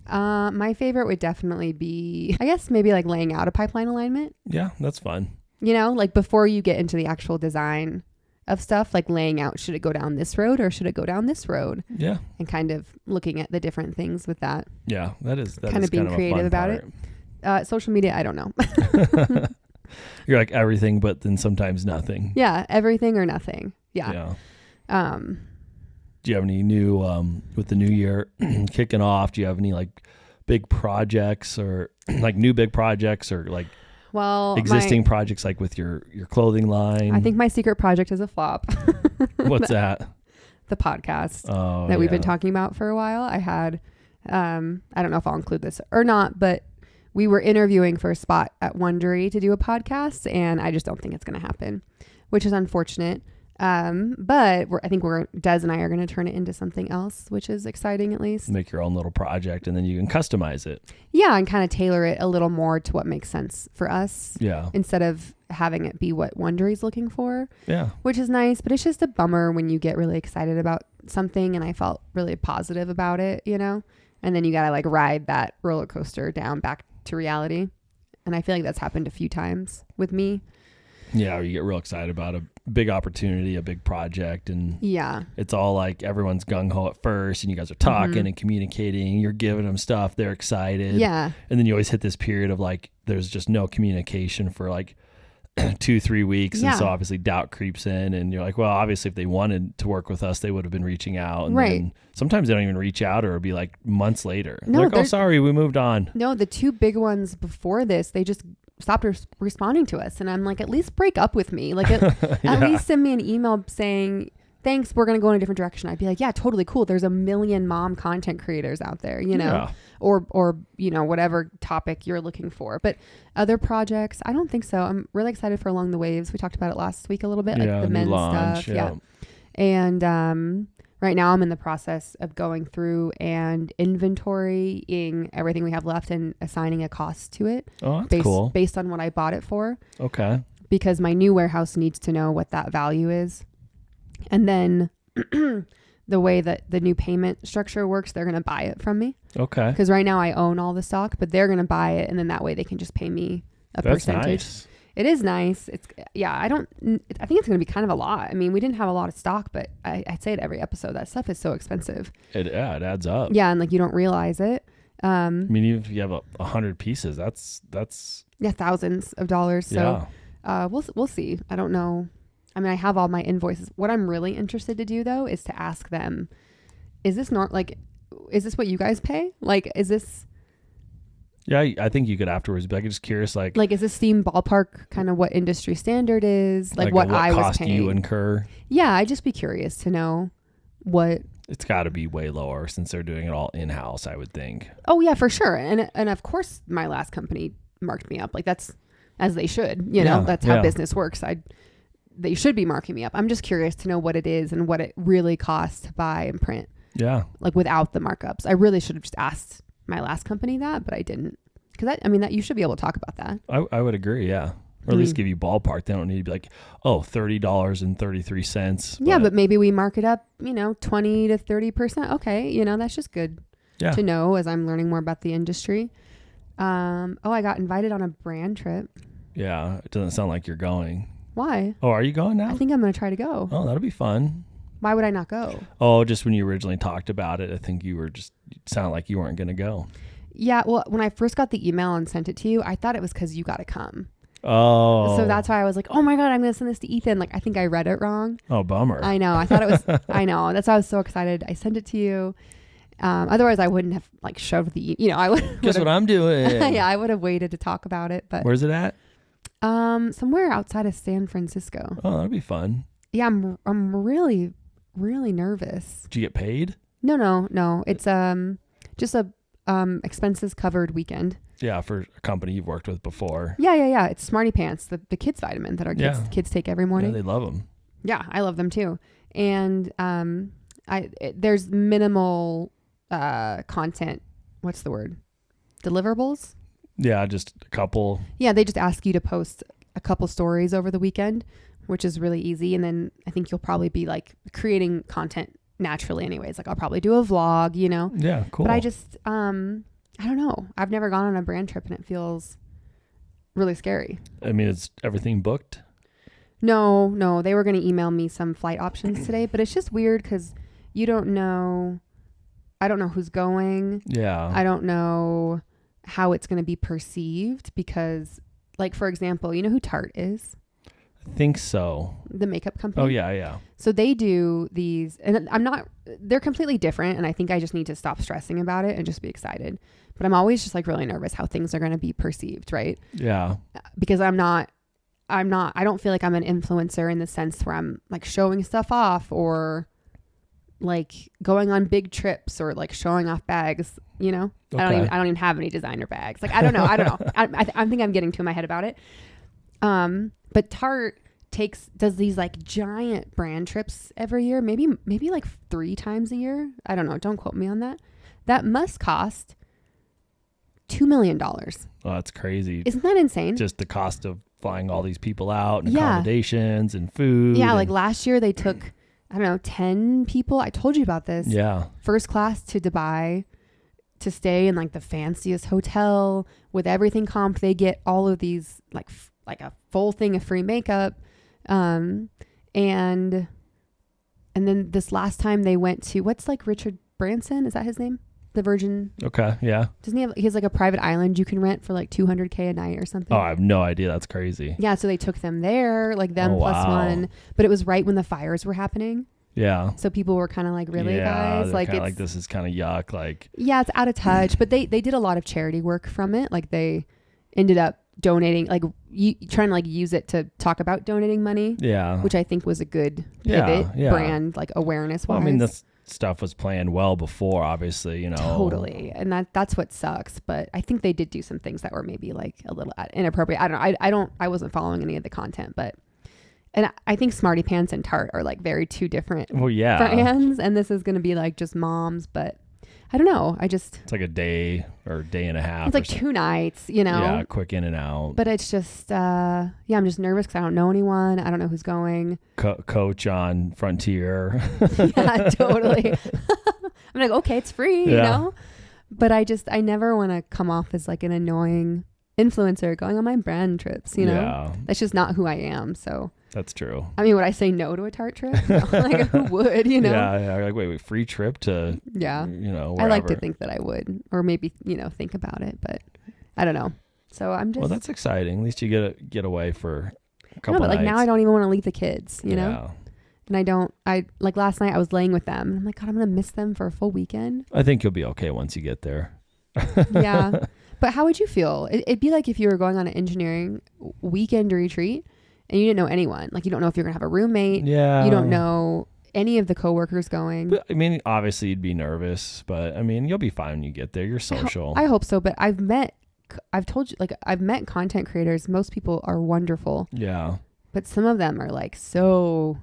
My favorite would definitely be, I guess maybe laying out a pipeline alignment. Yeah, that's fun. Before you get into the actual design of stuff, laying out, should it go down this road or should it go down this road? Yeah. And kind of looking at the different things with that. Yeah, that is kind of being creative about it. Social media, I don't know. You're like everything, but then sometimes nothing. Yeah, everything or nothing. Yeah. Do you have any new, with the new year kicking off, do you have any big projects or new big projects or Well, existing projects like with your clothing line? I think my secret project is a flop. What's that? The podcast that we've been talking about for a while. I had, I don't know if I'll include this or not, but we were interviewing for a spot at Wondery to do a podcast, and I just don't think it's going to happen, which is unfortunate. But I think Des and I are going to turn it into something else, which is exciting at least. Make your own little project, and then you can customize it. Yeah, and kind of tailor it a little more to what makes sense for us. Yeah. Instead of having it be what Wondery's looking for. Yeah. Which is nice, but it's just a bummer when you get really excited about something, and I felt really positive about it, and then you got to like ride that roller coaster down back to reality. And I feel like that's happened a few times with me. Yeah, you get real excited about a big opportunity, a big project, and yeah, it's all like everyone's gung-ho at first, and you guys are talking and communicating, you're giving them stuff, they're excited. Yeah. And then you always hit this period of like there's just no communication for like 2-3 weeks. Yeah. And so obviously doubt creeps in, and you're like, well, obviously if they wanted to work with us, they would have been reaching out. And right. then sometimes they don't even reach out, or it'll be like months later. No, like, oh, sorry, we moved on. No, the two big ones before this, they just stopped responding to us. And I'm like, at least break up with me. Like at least send me an email saying, thanks, we're going to go in a different direction. I'd be like, yeah, totally cool. There's a million mom content creators out there, Yeah. or whatever topic you're looking for. But other projects, I don't think so. I'm really excited for Along the Waves. We talked about it last week a little bit, like the men's launch, stuff. Yeah. And right now I'm in the process of going through and inventorying everything we have left and assigning a cost to it. Oh, that's cool. Based on what I bought it for. Okay. Because my new warehouse needs to know what that value is. And then the way that the new payment structure works, they're going to buy it from me. Okay. Because right now I own all the stock, but they're going to buy it, and then that way they can just pay me a percentage. Nice. It is nice. I think it's going to be kind of a lot. I mean, we didn't have a lot of stock, but I say it every episode. That stuff is so expensive. It adds up. Yeah. And like, you don't realize it. I mean, even if you have 100 pieces, that's thousands of dollars. So we'll see. I don't know. I mean, I have all my invoices. What I'm really interested to do though, is to ask them, is this what you guys pay? Like, is this? Yeah, I think you could afterwards be like, I'm just curious, like is this theme ballpark kind of what industry standard is? Like what I was paying. You incur? Yeah, I'd just be curious to know what. It's got to be way lower since they're doing it all in-house, I would think. Oh yeah, for sure. And of course my last company marked me up. Like that's as they should, that's how business works. They should be marking me up. I'm just curious to know what it is and what it really costs to buy and print. Yeah. Like without the markups. I really should have just asked my last company that, but I didn't. Because that you should be able to talk about that. I would agree, yeah. Or at least give you ballpark. They don't need to be like, oh, $30.33. Yeah, but maybe we mark it up, 20 to 30%. Okay, that's just good to know as I'm learning more about the industry. I got invited on a brand trip. Yeah, it doesn't sound like you're going. Why? Oh, are you going now? I think I'm going to try to go. Oh, that'll be fun. Why would I not go? Oh, just when you originally talked about it, I think it sounded like you weren't going to go. Yeah, well, when I first got the email and sent it to you, I thought it was because you got to come. Oh. So that's why I was like, oh my God, I'm going to send this to Ethan. Like, I think I read it wrong. Oh, bummer. I know. I thought it was, I know. That's why I was so excited. I sent it to you. Otherwise I wouldn't have shoved I would. Guess what I'm doing? Yeah, I would have waited to talk about it. But where's it at? Somewhere outside of San Francisco. Oh, that'd be fun. Yeah, I'm really, really nervous. Did you get paid? No. It's just a expenses covered weekend. Yeah, for a company you've worked with before. Yeah. It's Smarty Pants, the kids vitamin that our kids take every morning. Yeah, they love them. Yeah, I love them too. And there's minimal content. What's the word? Deliverables? Yeah, just a couple. Yeah, they just ask you to post a couple stories over the weekend, which is really easy. And then I think you'll probably be like creating content naturally anyways. Like I'll probably do a vlog, Yeah, cool. But I just, I don't know. I've never gone on a brand trip and it feels really scary. I mean, is everything booked? No. They were going to email me some flight options today, but it's just weird because you don't know. I don't know who's going. Yeah. I don't know how it's going to be perceived because, like, for example, you know who Tarte is? I think so. The makeup company. Oh yeah. So they do these, and they're completely different. And I think I just need to stop stressing about it and just be excited. But I'm always just like really nervous how things are going to be perceived. Right. Yeah. Because I don't feel like I'm an influencer in the sense where I'm like showing stuff off or like going on big trips or like showing off bags, you know. Okay. I don't even have any designer bags. Like I don't know. I think I'm getting too in my head about it. But Tarte does these like giant brand trips every year, maybe like 3 times a year. I don't know. Don't quote me on that. That must cost $2 million. Oh, that's crazy. Isn't that insane? Just the cost of flying all these people out and accommodations and food. Yeah, like last year they took, I don't know, 10 people. I told you about this. Yeah. First class to Dubai to stay in like the fanciest hotel with everything comped. They get all of these like a full thing of free makeup. And then this last time they went to, what's like Richard Branson? Is that his name? The Virgin. Okay. Yeah. Doesn't he has like a private island you can rent for like $200K a night or something? Oh, I have no idea. That's crazy. Yeah. So they took them there, like them plus one, but it was right when the fires were happening. Yeah. So people were kind of like, really, guys? Like, it's like, this is kind of yuck. Like, yeah, it's out of touch, but they did a lot of charity work from it. Like they ended up donating, like trying to like use it to talk about donating money. Yeah. Which I think was a good pivot brand, like awareness wise. Well, I mean, this stuff was planned well before, obviously, you know. Totally. And that's what sucks. But I think they did do some things that were maybe like a little inappropriate. I don't know. I wasn't following any of the content, and I think Smarty Pants and Tarte are like very two different brands. And this is going to be like just moms, but I don't know. It's like a day or day and a half. It's like 2 nights, you know. Yeah, quick in and out. But it's just, I'm just nervous because I don't know anyone. I don't know who's going. Coach on Frontier. Yeah, totally. I'm like, okay, it's free, you know. But I never want to come off as like an annoying influencer going on my brand trips, you know. Yeah. That's just not who I am. So. That's true. I mean, would I say no to a Tarte trip? No. Like, who would, you know? Yeah. Like, wait, free trip to, you know, wherever. I like to think that I would, or maybe, you know, think about it, but I don't know. So I'm just. Well, that's exciting. At least you get away for a couple but nights. Like now I don't even want to leave the kids, you know? And like last night I was laying with them and I'm like, God, I'm going to miss them for a full weekend. I think you'll be okay once you get there. Yeah. But how would you feel? It'd be like if you were going on an engineering weekend retreat and you didn't know anyone. Like you don't know if you're going to have a roommate. Yeah. You don't know any of the coworkers going. But, I mean, obviously you'd be nervous, but I mean, you'll be fine when you get there. You're social. I hope so. But I've met content creators. Most people are wonderful. Yeah. But some of them are like so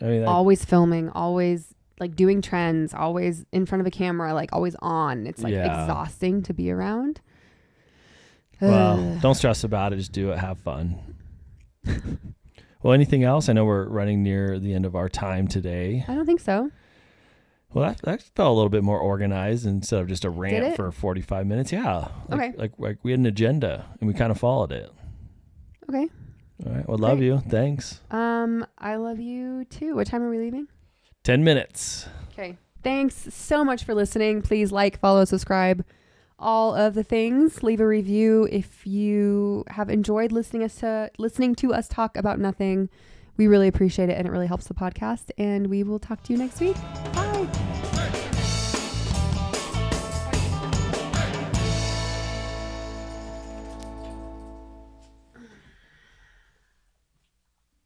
always filming, always like doing trends, always in front of a camera, like always on. It's like exhausting to be around. Well, don't stress about it. Just do it. Have fun. Well, anything else? I know we're running near the end of our time today. I don't think so. Well, that felt a little bit more organized instead of just a rant for 45 minutes. Yeah. Like we had an agenda and we kind of followed it. Okay. All right. Well, love you. Thanks. I love you too. What time are we leaving? 10 minutes. Okay. Thanks so much for listening. Please like, follow, subscribe, all of the things. Leave a review if you have enjoyed listening to us talk about nothing. We really appreciate it and it really helps the podcast. And we will talk to you next week.